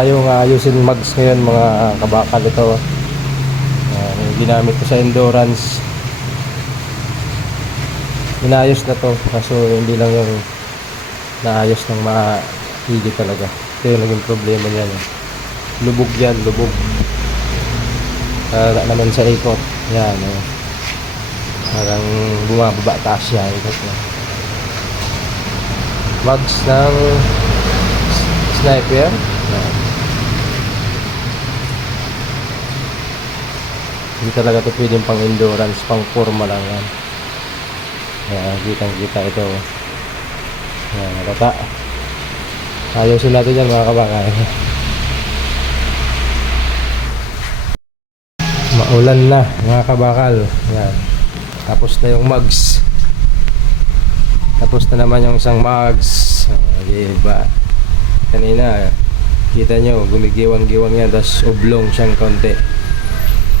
Tayong ayusin mags ngayon mga kabakal ito. Yung ginamit ko sa endurance. Inayos na to. Kaso hindi lang yung naayos ng mahigit talaga. Ito yung naging problema niyan. Lubog yan, lubog. Naman sa ikot. Yan. Parang bumababa taas siya. Ikot na. Mags ng sniper. Yan. Hindi talaga ito pwedeng pang endurance, pang forma lang yan. Ayan, kitang kita ito. Ayan, nakata. Ayusin natin yan mga kabakal. Maulan na mga kabakal. Ayan. Tapos na yung mags. Tapos na naman yung isang mags. Diba? Kanina, kita nyo, gumigiwang-giwang yan. Tapos oblong siyang konti.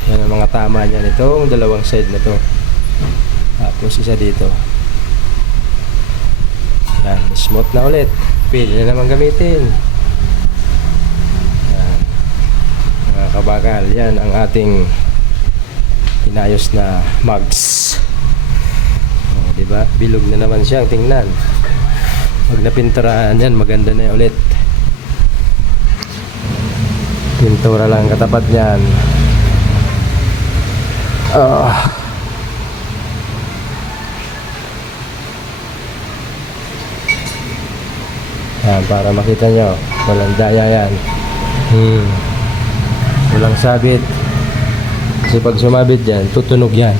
Yan ang mga tama niyan. Itong dalawang side na to. Tapos isa dito. Yan, smooth na ulit. Pwede na naman gamitin. Yan. Mga kabakal, yan ang ating inayos na mags. Diba? Bilog na naman siya. Tingnan. Pag napinturahan yan, maganda na ulit. Pintura lang katapat niyan. Yan, para makita nyo, walang daya yan. Walang sabit. Kasi pag sumabit yan, tutunog yan.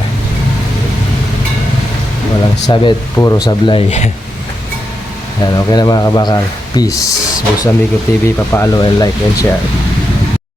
Walang sabit, puro sablay. Yan, okay na mga kabakal. Peace. Boss Amigo TV, papalo and like and share.